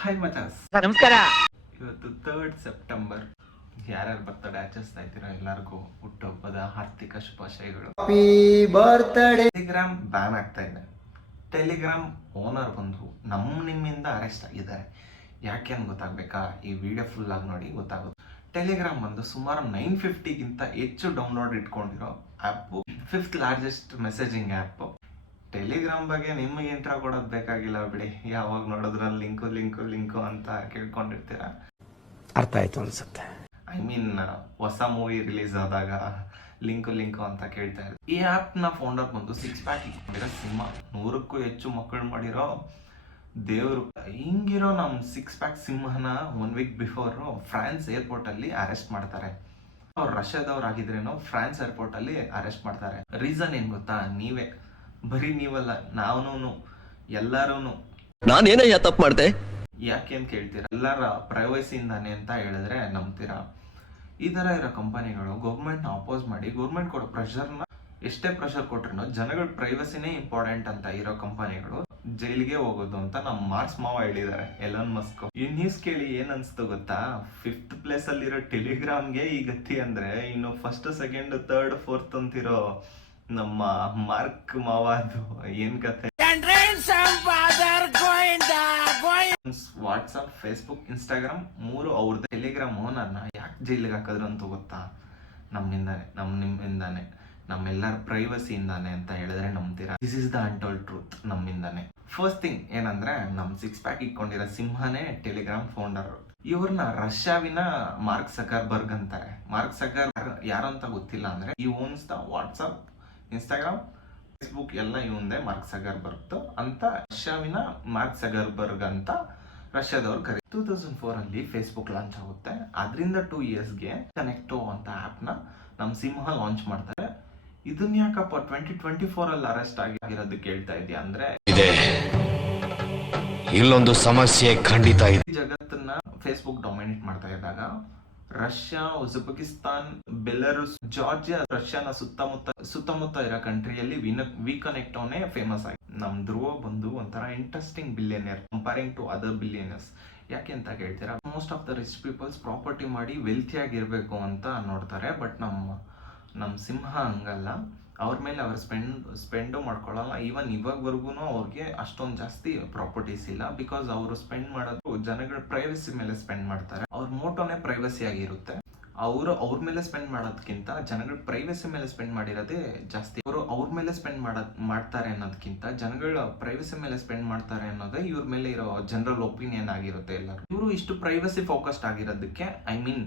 Hi ಮಚಾಸ್, ನಮಸ್ಕಾರ. ಇವತ್ತು 3rd September. ಯಾರ್ಯಾರು ಬರ್ತಡೇ ಆಚರಿಸ್ತಾ ಇದ್ದೀರಾ ಎಲ್ಲರಿಗೂ ಹುಟ್ಟುಹಬ್ಬದ ಹಾರ್ದಿಕ ಶುಭಾಶಯಗಳು. ಟೆಲಿಗ್ರಾಮ್ ಬ್ಯಾನ್ ಆಗ್ತಾ ಇದೆ. ಟೆಲಿಗ್ರಾಮ್ ಓನರ್ ಬಂದು ನಿಮ್ಮಿಂದ ಅರೆಸ್ಟ್ ಆಗಿದ್ದಾರೆ. ಯಾಕೆ ಅಂತ ಗೊತ್ತಾಗಬೇಕಾ? ಈ ವಿಡಿಯೋ ಫುಲ್ ಆಗಿ ನೋಡಿ ಗೊತ್ತಾಗುತ್ತೆ. ಟೆಲಿಗ್ರಾಮ್ ಬಂದು ಸುಮಾರು 950ಗಿಂತ ಹೆಚ್ಚು ಡೌನ್ಲೋಡ್ ಇಟ್ಕೊಂಡಿರೋ app, 5th largest messaging app. Telegram ಬಗ್ಗೆ ನಿಮಗೆ ಇಂಟ್ರಾ ಕೊಡೋದು ಬೇಕಾಗಿಲ್ಲ ಬಿಡಿ. ಯಾವಾಗ ನೋಡಿದ್ರಲ್ಲಿ ಲಿಂಕು ಅಂತ ಕೇಳ್ಕೊಂಡಿರ್ತೀರಾ. ಅರ್ಥ ಆಯ್ತು ಅನ್ಸುತ್ತೆ. ಐ ಮೀನ್ ಹೊಸ ಮೂವಿ ರಿಲೀಸ್ ಆದಾಗ ಲಿಂಕು ಅಂತ ಕೇಳ್ತಾ ಇದ್ದಾರೆ. ಈ ಆ್ಯಪ್ ನ ಫೌಂಡರ್ ಬಂದು 6 ಪ್ಯಾಕ್ ಇಟ್ಕೊಂಡಿರೋ ಸಿಂಹ, 100ಕ್ಕೂ ಹೆಚ್ಚು ಮಕ್ಕಳು ಮಾಡಿರೋ ದೇವರು. ಹಿಂಗಿರೋ ನಮ್ 6 ಪ್ಯಾಕ್ ಸಿಂಹನ 1 ವೀಕ್ ಬಿಫೋರ್ ಫ್ರಾನ್ಸ್ ಏರ್ಪೋರ್ಟ್ ಅಲ್ಲಿ ಅರೆಸ್ಟ್ ಮಾಡ್ತಾರೆ. ಅವ್ರು ರಷ್ಯಾದವ್ರು ಆಗಿದ್ರೇನೋ ಫ್ರಾನ್ಸ್ ಏರ್ಪೋರ್ಟ್ ಅಲ್ಲಿ ಅರೆಸ್ಟ್ ಮಾಡ್ತಾರೆ. ರೀಸನ್ ಏನ್ ಗೊತ್ತಾ? ನೀವೇ, ಬರೀ ನೀವಲ್ಲ, ನಾವೂನು, ಎಲ್ಲಾರೂನು. ನಾನೇನಯ್ಯ ತಪ್ಪು ಮಾಡ್ದೆ? ಯಾಕೆ ಅಂತ ಕೇಳ್ತೀರಾ? ಎಲ್ಲರ ಪ್ರೈವಸಿಯಿಂದಾನೆ ಅಂತ ಹೇಳಿದ್ರೆ ನಂಬ್ತೀರಾ? ಈ ತರ ಇರೋ ಕಂಪನಿಗಳು ಗೌರ್ಮೆಂಟ್ ನ ಅಪೋಸ್ ಮಾಡಿ ಗೌರ್ಮೆಂಟ್ ಕೊಡೋ ಪ್ರೆಷರ್ನ, ಎಷ್ಟೇ ಪ್ರೆಷರ್ ಕೊಟ್ರು ಜನಗಳ ಪ್ರೈವಸಿನೇ ಇಂಪಾರ್ಟೆಂಟ್ ಅಂತ ಇರೋ ಕಂಪನಿಗಳು ಜೈಲಿಗೆ ಹೋಗೋದು ಅಂತ ನಮ್ಮ ಮಾರ್ಕ್ಸ್ ಮಾವ ಹೇಳಿದ್ದಾರೆ, ಎಲನ್ ಮಸ್ಕ್. ಈ ನ್ಯೂಸ್ ಕೇಳಿ ಏನ್ ಅನ್ಸ್ತು ಗೊತ್ತಾ? 5th ಪ್ಲೇಸ್ ಅಲ್ಲಿರೋ ಟೆಲಿಗ್ರಾಮ್ಗೆ ಈ ಗತಿ ಅಂದ್ರೆ ಇನ್ನು 1st, 2nd, 3rd, 4th ಅಂತಿರೋ ನಮ್ಮ ಮಾರ್ಕ್ ಮಾವ ಅದು ಏನ್ ಕತೆ? ವಾಟ್ಸ್ಆಪ್, ಫೇಸ್ಬುಕ್, ಇನ್ಸ್ಟಾಗ್ರಾಮ್ 3 ಅವ್ರದ್ದು. ಟೆಲಿಗ್ರಾಮ್ ಓನರ್ನ ಯಾಕೆ ಜೈಲಿಗೆ ಹಾಕಿದ್ರು ಅಂತ ಗೊತ್ತಾ? ನಿಮ್ಮಿಂದಾನೆ, ನಮ್ಮೆಲ್ಲರ ಪ್ರೈವಸಿಯಿಂದಾನೆ ಅಂತ ಹೇಳಿದ್ರೆ ನಂಬ್ತೀರಾ? This is the untold truth. ನಮ್ಮಿಂದಾನೆ. ಫಸ್ಟ್ ಥಿಂಗ್ ಏನಂದ್ರೆ, ನಮ್ 6 ಪ್ಯಾಕ್ ಇಟ್ಕೊಂಡಿರೋ ಸಿಂಹನೇ ಟೆಲಿಗ್ರಾಮ್ ಫೌಂಡರ್. ಇವ್ರನ್ನ ರಷ್ಯಾವಿನ ಮಾರ್ಕ್ ಜಕರ್ಬರ್ಗ್ ಅಂತಾರೆ. ಮಾರ್ಕ್ ಜಕರ್ಬರ್ಗ್ ಯಾರು ಅಂತ ಗೊತ್ತಿಲ್ಲ ಅಂದ್ರೆ, ಈ owns the WhatsApp, Instagram, Facebook ಎಲ್ಲ ಇವಂದೇ, ಮಾರ್ಕ್ ಜಕರ್ಬರ್ಗ್ ಅಂತ. ರಷ್ಯಾವಿನ ಮಾರ್ಕ್ ಜಕರ್ಬರ್ಗ್ ಅಂತ ರಷ್ಯಾದವ್ರು ಕರೀತಾರೆ. 2004 ಅಲ್ಲಿ ಫೇಸ್ಬುಕ್ ಲಾಂಚ್ ಆಗುತ್ತೆ. ಅದರಿಂದ 2 ಇಯರ್ಸ್ಗೆ ಕನೆಕ್ಟೋ ಅಂತ ಆಪ್ ನ ನಮ್ ಸಿಂಹ ಲಾಂಚ್ ಮಾಡ್ತಾರೆ. ಇದನ್ನ ಯಾಕಪ್ಪ 2024 ಅಲ್ಲಿ ಅರೆಸ್ಟ್ ಆಗಿರೋದಕ್ಕೆ ಹೇಳ್ತಾ ಇದೆಯಾ ಅಂದ್ರೆ, ಇಲ್ಲೊಂದು ಸಮಸ್ಯೆ ಖಂಡಿತ ಇದೆ. ಜಗತ್ತನ್ನ ಫೇಸ್ಬುಕ್ ಡೊಮಿನೇಟ್ ಮಾಡ್ತಾ ಇದ್ದಾಗ ರಷ್ಯಾ, ಉಜ್ಬೇಕಿಸ್ತಾನ್, ಬೆಲರುಸ್, ಜಾರ್ಜಿಯಾ, ರಷ್ಯಾನ ಸುತ್ತಮುತ್ತ ಇರೋ ಕಂಟ್ರಿಯಲ್ಲಿ ವಿ ಕನೆಕ್ಟೋನೇ ಫೇಮಸ್ ಆಗಿ. ನಮ್ ಧ್ರುವ ಬಂದು ಒಂಥರ interesting billionaire comparing to other billionaires. ಯಾಕೆ ಅಂತ ಕೇಳ್ತೀರಾ? Most of the rich peoples property ಮಾಡಿ ವೆಲ್ತಿ ಆಗಿರ್ಬೇಕು ಅಂತ ನೋಡ್ತಾರೆ. ಬಟ್ ನಮ್ ಸಿಂಹ ಹಂಗಲ್ಲ. ಅವ್ರ ಮೇಲೆ ಅವ್ರು ಸ್ಪೆಂಡು ಮಾಡ್ಕೊಳ್ಳಲ್ಲ. ಈವನ್ ಇವಾಗವರೆಗೂ ಅವ್ರಿಗೆ ಅಷ್ಟೊಂದು ಜಾಸ್ತಿ ಪ್ರಾಪರ್ಟೀಸ್ ಇಲ್ಲ. ಬಿಕಾಸ್ ಅವರು ಸ್ಪೆಂಡ್ ಮಾಡೋದು ಜನಗಳ ಪ್ರೈವಸಿ ಮೇಲೆ ಸ್ಪೆಂಡ್ ಮಾಡ್ತಾರೆ. ಅವ್ರ ಮೋಟೋನೇ ಪ್ರೈವಸಿ ಆಗಿರುತ್ತೆ. ಅವ್ರ ಮೇಲೆ ಸ್ಪೆಂಡ್ ಮಾಡೋದಕ್ಕಿಂತ ಜನಗಳ ಪ್ರೈವಸಿ ಮೇಲೆ ಸ್ಪೆಂಡ್ ಮಾಡಿರೋದೇ ಜಾಸ್ತಿ. ಅವರು ಅವ್ರ ಮೇಲೆ ಸ್ಪೆಂಡ್ ಮಾಡ್ತಾರೆ ಅನ್ನೋದಕ್ಕಿಂತ ಜನಗಳ ಪ್ರೈವಸಿ ಮೇಲೆ ಸ್ಪೆಂಡ್ ಮಾಡ್ತಾರೆ ಅನ್ನೋದೇ ಇವ್ರ ಮೇಲೆ ಇರೋ ಜನರಲ್ ಒಪಿನಿಯನ್ ಆಗಿರುತ್ತೆ ಎಲ್ಲರೂ. ಇವರು ಇಷ್ಟು ಪ್ರೈವಸಿ ಫೋಕಸ್ಡ್ ಆಗಿರೋದಕ್ಕೆ, ಐ ಮೀನ್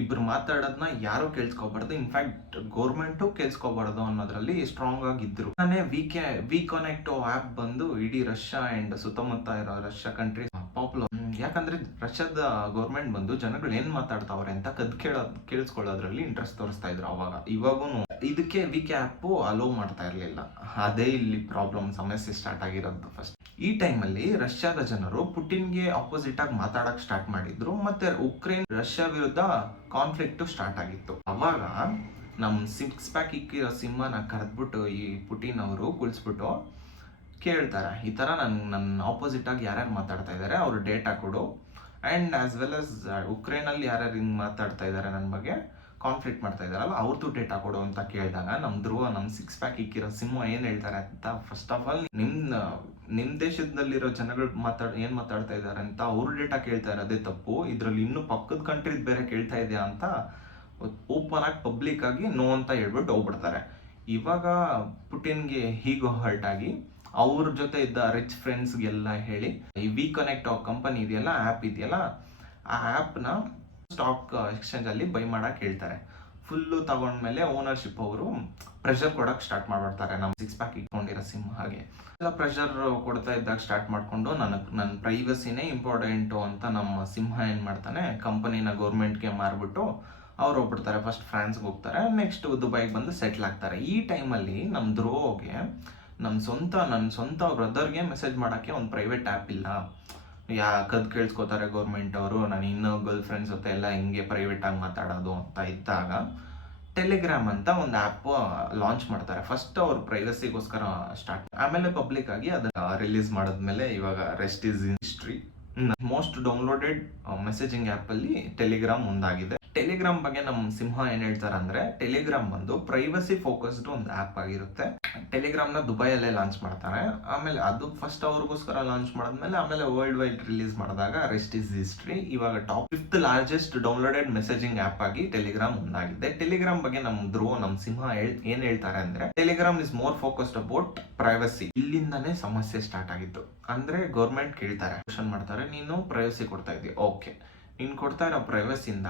ಇಬ್ರು ಮಾತಾಡೋದನ್ನ ಯಾರು ಕೇಳಿಸ್ಕೋಬಾರ್ದು, ಇನ್ಫ್ಯಾಕ್ಟ್ ಗೌರ್ಮೆಂಟು ಕೇಳಿಸ್ಕೋಬಾರ್ದು ಅನ್ನೋದ್ರಲ್ಲಿ ಸ್ಟ್ರಾಂಗ್ ಆಗಿದ್ರು. ವಿ ಕನೆಕ್ಟೋ ಆಪ್ ಬಂದು ಇಡೀ ರಷ್ಯಾ ಅಂಡ್ ಸುತ್ತಮುತ್ತ ಇರೋ ರಷ್ಯಾ ಕಂಟ್ರಿ ಪಾಪ್ಯುಲರ್. ಯಾಕಂದ್ರೆ ರಷ್ಯಾದ ಗೌರ್ಮೆಂಟ್ ಬಂದು ಜನಗಳು ಏನ್ ಮಾತಾಡ್ತಾವ್ರೆ ಅಂತ ಕೇಳಿಸ್ಕೊಳ್ಳೋದ್ರಲ್ಲಿ ಇಂಟ್ರೆಸ್ಟ್ ತೋರಿಸ್ತಾ ಇದ್ರು ಅವಾಗ. ಇವಾಗೂನು ಇದಕ್ಕೆ ವಿಕೆ ಆಪ್ ಅಲೋ ಮಾಡ್ತಾ ಇರ್ಲಿಲ್ಲ. ಅದೇ ಇಲ್ಲಿ ಪ್ರಾಬ್ಲಮ್, ಸಮಸ್ಯೆ ಸ್ಟಾರ್ಟ್ ಆಗಿರೋದು ಫಸ್ಟ್. ಈ ಟೈಮಲ್ಲಿ ರಷ್ಯಾದ ಜನರು ಪುಟಿನ್ಗೆ ಅಪೋಸಿಟ್ ಆಗಿ ಮಾತಾಡಕ್ ಸ್ಟಾರ್ಟ್ ಮಾಡಿದ್ರು. ಮತ್ತೆ ಉಕ್ರೇನ್ ರಷ್ಯಾ ವಿರುದ್ಧ ಕಾನ್ಫ್ಲಿಕ್ಟ್ ಸ್ಟಾರ್ಟ್ ಆಗಿತ್ತು. ಅವಾಗ ನಮ್ 6 ಪ್ಯಾಕ್ ಇಕ್ಕಿರೋ ಸಿಂಹನ ಕರೆದ್ಬಿಟ್ಟು ಈ ಪುಟಿನ್ ಅವರು ಕುಳಿಸ್ಬಿಟ್ಟು ಕೇಳ್ತಾರೆ, ಈ ತರ ನನ್ನ ಆಪೋಸಿಟ್ ಆಗಿ ಯಾರ್ಯಾರು ಮಾತಾಡ್ತಾ ಇದಾರೆ ಅವ್ರ ಡೇಟಾ ಕೊಡು, and as well as Ukraine ಅಲ್ಲಿ ಯಾರ್ಯಾರು ಹಿಂಗ್ ಮಾತಾಡ್ತಾ ಇದಾರೆ ನನ್ನ ಬಗ್ಗೆ, ಕಾನ್ಫ್ಲಿಕ್ಟ್ ಮಾಡ್ತಾ ಇದಾರಲ್ಲ ಅವ್ರದ್ದು ಡೇಟಾ ಕೊಡು ಅಂತ ಕೇಳಿದಾಗ ನಮ್ ಧ್ರುವ, ನಮ್ 6 ಪ್ಯಾಕ್ ಇಕ್ಕಿರೋ ಸಿಂಹ ಏನ್ ಹೇಳ್ತಾರೆ ಅಂತ, ಫಸ್ಟ್ ಆಫ್ ಆಲ್ ನಿಮ್ ದೇಶದಲ್ಲಿರೋ ಜನಗಳು ಏನ್ ಮಾತಾಡ್ತಾ ಇದಾರೆ ಅಂತ ಅವ್ರ ಡೇಟಾ ಕೇಳ್ತಾ ಇರೋದೇ ತಪ್ಪು. ಇದ್ರಲ್ಲಿ ಇನ್ನು ಪಕ್ಕದ ಕಂಟ್ರಿದ್ ಬೇರೆ ಕೇಳ್ತಾ ಇದೆಯಾ ಅಂತ ಓಪನ್ ಆಗಿ ಪಬ್ಲಿಕ್ ಆಗಿ ನೋ ಅಂತ ಹೇಳ್ಬಿಟ್ಟು ಹೋಗ್ಬಿಡ್ತಾರೆ. ಇವಾಗ ಪುಟಿನ್ಗೆ ಹೀಗೋ ಹರ್ಟ್ ಆಗಿ ಅವ್ರ ಜೊತೆ ಇದ್ದ ರಿಚ್ ಫ್ರೆಂಡ್ಸ್ಗೆಲ್ಲ ಹೇಳಿ, ಈ ವಿ ಕನೆಕ್ಟ್ ಕಂಪನಿ ಇದೆಯಲ್ಲ, ಆ್ಯಪ್ ಇದೆಯಲ್ಲ, ಆ ಆ್ಯಪ್ನ ಸ್ಟಾಕ್ ಎಕ್ಸ್ಚೇಂಜ್ ಅಲ್ಲಿ ಬೈ ಮಾಡಕ್ ಹೇಳ್ತಾರೆ. ಫುಲ್ಲು ತಗೊಂಡ್ಮೇಲೆ ಓನರ್ಶಿಪ್ ಅವರು ಪ್ರೆಷರ್ ಕೊಡಕ್ ಸ್ಟಾರ್ಟ್ ಮಾಡ್ಬಿಡ್ತಾರೆ ನಮ್ 6 ಪ್ಯಾಕ್ ಇಟ್ಕೊಂಡಿರೋ ಸಿಂಹ. ಹಾಗೆ ಎಲ್ಲ ಪ್ರೆಷರ್ ಕೊಡ್ತಾ ಇದ್ದಾಗ ಸ್ಟಾರ್ಟ್ ಮಾಡ್ಕೊಂಡು ನನ್ನ ಪ್ರೈವಸಿನೇ ಇಂಪಾರ್ಟೆಂಟು ಅಂತ ನಮ್ಮ ಸಿಂಹ ಏನ್ ಮಾಡ್ತಾನೆ, ಕಂಪನಿನ ಗೌರ್ಮೆಂಟ್ಗೆ ಮಾರ್ಬಿಟ್ಟು ಅವ್ರು ಹೋಗ್ಬಿಡ್ತಾರೆ. ಫಸ್ಟ್ ಫ್ರಾನ್ಸ್ಗೆ ಹೋಗ್ತಾರೆ, ನೆಕ್ಸ್ಟ್ ದುಬೈಗೆ ಬಂದು ಸೆಟ್ಲ್ ಆಗ್ತಾರೆ. ಈ ಟೈಮಲ್ಲಿ ನಮ್ ಧ್ರುವಗೆ ನನ್ನ ಸ್ವಂತ ಬ್ರದರ್ಗೆ ಮೆಸೇಜ್ ಮಾಡೋಕ್ಕೆ ಒಂದು ಪ್ರೈವೇಟ್ ಆ್ಯಪ್ ಇಲ್ಲ. ಕದ್ ಕೇಳಿಸ್ಕೋತಾರೆ ಗೌರ್ಮೆಂಟ್ ಅವರು, ನಾನು ಇನ್ನೂ ಗರ್ಲ್ ಫ್ರೆಂಡ್ಸ್ ಜೊತೆ ಎಲ್ಲ ಹಿಂಗೆ ಪ್ರೈವೇಟ್ ಆಗಿ ಮಾತಾಡೋದು ಅಂತ ಇದ್ದಾಗ ಟೆಲಿಗ್ರಾಮ್ ಅಂತ ಒಂದು ಆ್ಯಪ್ ಲಾಂಚ್ ಮಾಡ್ತಾರೆ. ಫಸ್ಟ್ ಅವ್ರ ಪ್ರೈವಸಿಗೋಸ್ಕರ ಸ್ಟಾರ್ಟ್, ಆಮೇಲೆ ಪಬ್ಲಿಕ್ ಆಗಿ ಅದನ್ನ ರಿಲೀಸ್ ಮಾಡಿದ್ಮೇಲೆ ಇವಾಗ rest is in history. Most downloaded messaging app ಅಲ್ಲಿ ಟೆಲಿಗ್ರಾಮ್ ಒಂದಾಗಿದೆ. ಟೆಲಿಗ್ರಾಮ್ ಬಗ್ಗೆ ನಮ್ಮ ಸಿಂಹ ಏನ್ ಹೇಳ್ತಾರೆ ಅಂದ್ರೆ, ಟೆಲಿಗ್ರಾಮ್ ಬಂದು ಪ್ರೈವಸಿ ಫೋಕಸ್ಡ್ ಒಂದು ಆ್ಯಪ್ ಆಗಿರುತ್ತೆ. ಟೆಲಿಗ್ರಾಮ್ ನ ದುಬೈಯಲ್ಲೇ ಲಾಂಚ್ ಮಾಡ್ತಾರೆ. ಆಮೇಲೆ ಅದು ಫಸ್ಟ್ ಅವ್ರಿಗೋಸ್ಕರ ಲಾಂಚ್ ಮಾಡಿದ್ಮೇಲೆ ಆಮೇಲೆ ವರ್ಲ್ಡ್ ವೈಡ್ ರಿಲೀಸ್ ಮಾಡಿದಾಗ ರೆಸ್ಟ್ ಇಸ್ ಹಿಸ್ಟ್ರಿ. ಇವಾಗ top 5th largest downloaded messaging app ಆಗಿ ಟೆಲಿಗ್ರಾಮ್ ಒಂದಾಗಿದೆ. ಟೆಲಿಗ್ರಾಮ್ ಬಗ್ಗೆ ನಮ್ಮ ಸಿಂಹ ಏನ್ ಹೇಳ್ತಾರೆ ಅಂದ್ರೆ, Telegram is more focused about privacy. ಇಲ್ಲಿಂದಾನೇ ಸಮಸ್ಯೆ ಸ್ಟಾರ್ಟ್ ಆಗಿತ್ತು. ಅಂದ್ರೆ ಗೌರ್ಮೆಂಟ್ ಕೇಳ್ತಾರೆ, ಕ್ವಶನ್ ಮಾಡ್ತಾರೆ, ನೀನು ಪ್ರೈವಸಿ ಕೊಡ್ತಾ ಇದೀಯ, ಓಕೆ, ನೀನ್ ಕೊಡ್ತಾ ಇರೋ ಪ್ರೈವಸಿಯಿಂದ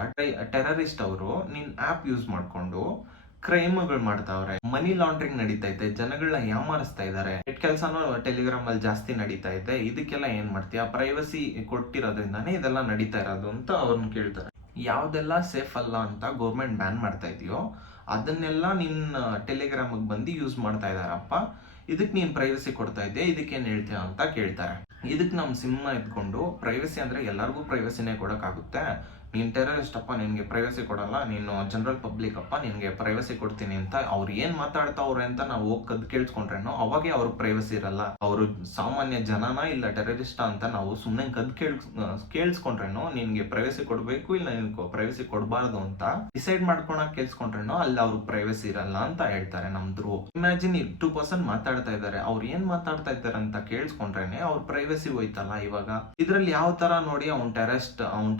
ಟೆರರಿಸ್ಟ್ ಅವರು ನಿನ್ ಆಪ್ ಯೂಸ್ ಮಾಡ್ಕೊಂಡು ಕ್ರೈಮ್ಗಳು ಮಾಡ್ತಾವ್ರೆ, ಮನಿ ಲಾಂಡ್ರಿಂಗ್ ನಡೀತೈತೆ, ಜನಗಳನ್ನ ಯಾಮಾರಿಸ್ತಾ ಇದಾರೆ, ಕೆಟ್ಟ ಕೆಲಸನೂ ಟೆಲಿಗ್ರಾಮ್ ಅಲ್ಲಿ ಜಾಸ್ತಿ ನಡೀತಾ ಇದೆ, ಇದಕ್ಕೆಲ್ಲ ಏನ್ ಮಾಡ್ತೀಯ? ಪ್ರೈವಸಿ ಕೊಟ್ಟಿರೋದ್ರಿಂದಾನೇ ಇದೆಲ್ಲ ನಡೀತಾ ಇರೋದು ಅಂತ ಅವ್ರನ್ನ ಕೇಳ್ತಾರೆ. ಯಾವ್ದೆಲ್ಲ ಸೇಫ್ ಅಲ್ಲ ಅಂತ ಗೌರ್ಮೆಂಟ್ ಬ್ಯಾನ್ ಮಾಡ್ತಾ ಇದೆಯೋ ಅದನ್ನೆಲ್ಲ ನಿನ್ನ ಟೆಲಿಗ್ರಾಮ್ ಬಂದು ಯೂಸ್ ಮಾಡ್ತಾ ಇದಾರಪ್ಪ, ಇದಕ್ ನೀನ್ ಪ್ರೈವಸಿ ಕೊಡ್ತಾ ಇದ್ದೆ, ಇದಕ್ಕೇನ್ ಹೇಳ್ತೀಯ ಅಂತ ಕೇಳ್ತಾರೆ. ಇದಕ್ ನಮ್ ಸಿಂಹ ಇದ್ಕೊಂಡು, ಪ್ರೈವಸಿ ಅಂದ್ರೆ ಎಲ್ಲರಿಗೂ ಪ್ರೈವಸಿನೇ ಕೊಡಕ್ಕಾಗುತ್ತೆ, ನೀನ್ ಟೆರರಿಸ್ಟ್ ಅಪ್ಪ, ನಿನ್ಗೆ ಪ್ರೈವಸಿ ಕೊಡಲ್ಲ, ನೀನು ಜನರಲ್ ಪಬ್ಲಿಕ್ ಅಪ್ಪ, ನಿನ್ಗೆ ಪ್ರೈವಸಿ ಕೊಡ್ತೀನಿ ಅಂತ ಅವ್ರು ಏನ್ ಮಾತಾಡ್ತಾವ್ರೆ ಅಂತ ನಾವು ಹೋಗಿ ಕದ್ ಕೇಳಿಸ್ಕೊಂಡ್ರೇನೋ ಅವಾಗೆ ಅವ್ರ ಪ್ರೈವಸಿ ಇರಲ್ಲ. ಅವರು ಸಾಮಾನ್ಯ ಜನನ ಇಲ್ಲ ಟೆರರಿಸ್ಟ್ ಅಂತ ನಾವು ಸುಮ್ಮನೆ ಕದ್ ಕೇಳಿಸ್ಕೊಂಡ್ರೇನೋ ನಿನ್ಗೆ ಪ್ರೈವಸಿ ಕೊಡ್ಬೇಕು ಇಲ್ಲ ನಿನ್ಗೆ ಪ್ರೈವಸಿ ಕೊಡಬಾರ್ದು ಅಂತ ಡಿಸೈಡ್ ಮಾಡ್ಕೊಳಕ್ ಕೇಳಿಸ್ಕೊಂಡ್ರೇನೋ ಅಲ್ಲಿ ಅವ್ರ ಪ್ರೈವಸಿ ಇರಲ್ಲ ಅಂತ ಹೇಳ್ತಾರೆ ನಮ್ದ್ರು. ಇಮ್ಯಾಜಿನ್ 2% ಮಾತಾಡ್ತಾ ಇದಾರೆ, ಅವ್ರು ಏನ್ ಮಾತಾಡ್ತಾ ಇದ್ದಾರೆ ಅಂತ ಕೇಳಿಸ್ಕೊಂಡ್ರೇನೆ ಅವ್ರ ಪ್ರೈವಸಿ ಹೋಯ್ತಲ್ಲ. ಇವಾಗ ಇದ್ರಲ್ಲಿ ಯಾವ ತರ ನೋಡಿ ಅವ್ನ್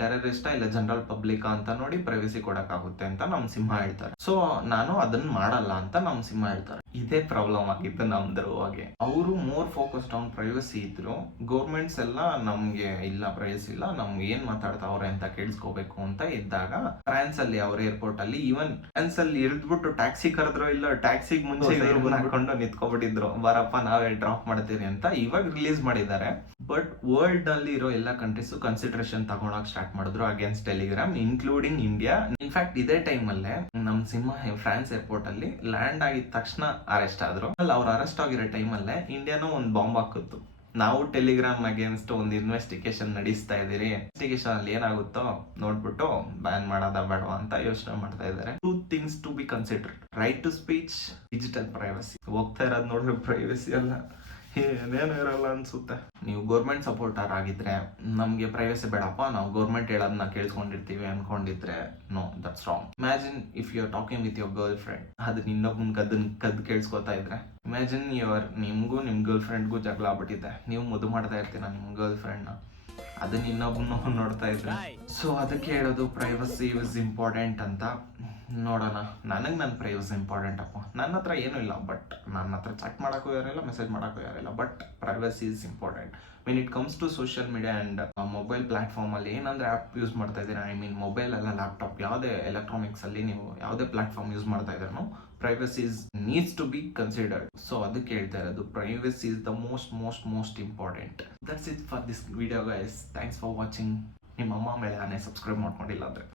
ಟೆರರಿಸ್ಟ್ ಇಲ್ಲ ಜನರಲ್ ಪಬ್ಲಿಕ್ ಅಂತ ನೋಡಿ ಪ್ರೈವಸಿ ಕೊಡಕ್ಕಾಗುತ್ತೆ ಅಂತ ನಮ್ ಸಿಂಹ ಹೇಳ್ತಾರೆ. ಸೊ ನಾನು ಅದನ್ನ ಮಾಡಲ್ಲ ಅಂತ ನಮ್ ಸಿಂಹ ಹೇಳ್ತಾರೆ. ಇದೇ ಪ್ರಾಬ್ಲಮ್ ಆಗಿತ್ತು ನಮ್ದ್ರ ಹಾಗೆ. ಅವರು ಮೋರ್ ಫೋಕಸ್ಡ್ ಆನ್ ಪ್ರೈವಸಿ ಇದ್ರು, ಗೌರ್ಮೆಂಟ್ಸ್ ಎಲ್ಲ ನಮ್ಗೆ ಇಲ್ಲ ಪ್ರೈವಸಿ ಇಲ್ಲ, ನಮ್ಗೆ ಏನ್ ಮಾತಾಡ್ತಾವ್ರೆ ಅಂತ ಕೇಳಿಸ್ಕೋಬೇಕು ಅಂತ ಇದ್ದಾಗ ಫ್ರಾನ್ಸ್ ಅಲ್ಲಿ ಅವ್ರ ಏರ್ಪೋರ್ಟ್ ಅಲ್ಲಿ ಈವನ್ ಫ್ರಾನ್ಸ್ ಅಲ್ಲಿ ಇರ್ದ್ಬಿಟ್ಟು ಟ್ಯಾಕ್ಸಿ ಕರೆದ್ರು ಇಲ್ಲ, ಟ್ಯಾಕ್ಸಿಗೆ ಮುಂಚೆ ಹಾಕೊಂಡು ನಿಂತ್ಕೊಬಿಟ್ಟಿದ್ರು, ಬರಪ್ಪ ನಾವೇ ಡ್ರಾಪ್ ಮಾಡ್ತೀವಿ ಅಂತ. ಇವಾಗ ರಿಲೀಸ್ ಮಾಡಿದ್ದಾರೆ. ಬಟ್ ವರ್ಲ್ಡ್ ಅಲ್ಲಿ ಇರೋ ಎಲ್ಲ ಕಂಟ್ರೀಸ್ ಕನ್ಸಿಡರೇಷನ್ ತಗೊಳಕ್ ಸ್ಟಾರ್ಟ್ ಮಾಡಿದ್ರು against Telegram, including India. In fact ಇದೇ ಟೈಮ್ ಅಲ್ಲೇ ನಮ್ ಸಿಂಹ ಫ್ರಾನ್ಸ್ ಏರ್ಪೋರ್ಟ್ ಅಲ್ಲಿ ಲ್ಯಾಂಡ್ ಆಗಿದ ತಕ್ಷಣ ಅರೆಸ್ಟ್ ಆದ್ರು. ಅಲ್ಲಿ ಅವ್ರು ಅರೆಸ್ಟ್ ಆಗಿರೋ ಟೈಮ್ ಅಲ್ಲೇ ಇಂಡಿಯಾನು ಒಂದು ಬಾಂಬ್ ಹಾಕಿತ್ತು. ನಾವು ಟೆಲಿಗ್ರಾಮ್ ಅಗೇನ್ಸ್ಟ್ ಒಂದು ಇನ್ವೆಸ್ಟಿಗೇಷನ್ ನಡೆಸ್ತಾ ಇದೀರಿ, ಇನ್ವೆಸ್ಟಿಗೇಷನ್ ಅಲ್ಲಿ ಏನಾಗುತ್ತೋ ನೋಡ್ಬಿಟ್ಟು ಬ್ಯಾನ್ ಮಾಡೋದ ಬೇಡವಾ ಅಂತ ಯೋಚನೆ ಮಾಡ್ತಾ ಇದ್ದಾರೆ. 2 things to be consider: right to speech, digital privacy. ಹೋಗ್ತಾ ಇರೋದು ನೋಡ್ರಿ ಪ್ರೈವಸಿ ಎಲ್ಲ ಏನೇನು ಇರಲ್ಲ ಅನ್ಸುತ್ತೆ. ನೀವು ಗೌರ್ಮೆಂಟ್ ಸಪೋರ್ಟರ್ ಆಗಿದ್ರೆ, ನಮ್ಗೆ ಪ್ರೈವಸಿ ಬೇಡಪ್ಪ, ನಾವು ಗೌರ್ಮೆಂಟ್ ಹೇಳೋದನ್ನ ಕೇಳಿಸ್ಕೊಂಡಿರ್ತೀವಿ ಅನ್ಕೊಂಡಿದ್ರೆ, no, that's wrong. Imagine if you are talking with your girlfriend, ಅದು ಇನ್ನೊಬ್ಬನ ಕದ್ದು ಕೇಳಿಸ್ಕೊತಾ ಇದ್ರೆ, ಇಮ್ಯಾಜಿನ್ ನಿಮ್ಗೂ ನಿಮ್ ಗರ್ಲ್ ಫ್ರೆಂಡ್ಗೂ ಜಗಳ ಆಗ್ಬಿಟ್ಟಿದೆ, ನೀವು ಮುದ್ದು ಮಾಡ್ತಾ ಇರ್ತೀರ ನಿಮ್ ಗರ್ಲ್ ಫ್ರೆಂಡ್ನ, ಅದನ್ನ ಇನ್ನೊಬ್ಬನ ನೋಡ್ತಾ ಇದ್ರೆ. ಸೊ ಅದಕ್ಕೆ ಹೇಳೋದು ಪ್ರೈವಸಿ ಇಸ್ ಇಂಪಾರ್ಟೆಂಟ್ ಅಂತ. ನೋಡೋಣ, ನನಗೆ ನನ್ನ ಪ್ರೈವಸಿ ಇಂಪಾರ್ಟೆಂಟ್ ಅಪ್ಪ. ನನ್ನ ಹತ್ರ ಏನೂ ಇಲ್ಲ, ಬಟ್ ನನ್ನ ಹತ್ರ ಚಾಟ್ ಮಾಡೋಕ್ಕೂ ಯಾರಿಲ್ಲ, ಮೆಸೇಜ್ ಮಾಡೋಕ್ಕೂ ಯಾರಿಲ್ಲ, but privacy is important. When it comes to social media and mobile ಪ್ಲಾಟ್ಫಾರ್ಮಲ್ಲಿ ಏನಂದರೆ ಆ್ಯಪ್ ಯೂಸ್ ಮಾಡ್ತಾ ಇದ್ದೀರಾ, ಐ ಮೀನ್ ಮೊಬೈಲ್ ಅಲ್ಲ ಲ್ಯಾಪ್ಟಾಪ್, ಯಾವುದೇ ಎಲೆಕ್ಟ್ರಾನಿಕ್ಸಲ್ಲಿ ನೀವು ಯಾವುದೇ ಪ್ಲಾಟ್ಫಾರ್ಮ್ ಯೂಸ್ ಮಾಡ್ತಾ ಇದ್ರೂ privacy needs to be considered. So ಅದಕ್ಕೆ ಹೇಳ್ತಾ ಇರೋದು, privacy is the most important. That's it for this video guys. Thanks for watching. ನಿಮ್ಮ ಅಮ್ಮ ಮೇಲೆ ನಾನೇ ಸಬ್ಸ್ಕ್ರೈಬ್ ಮಾಡ್ಕೊಂಡಿಲ್ಲ ಅಂದರೆ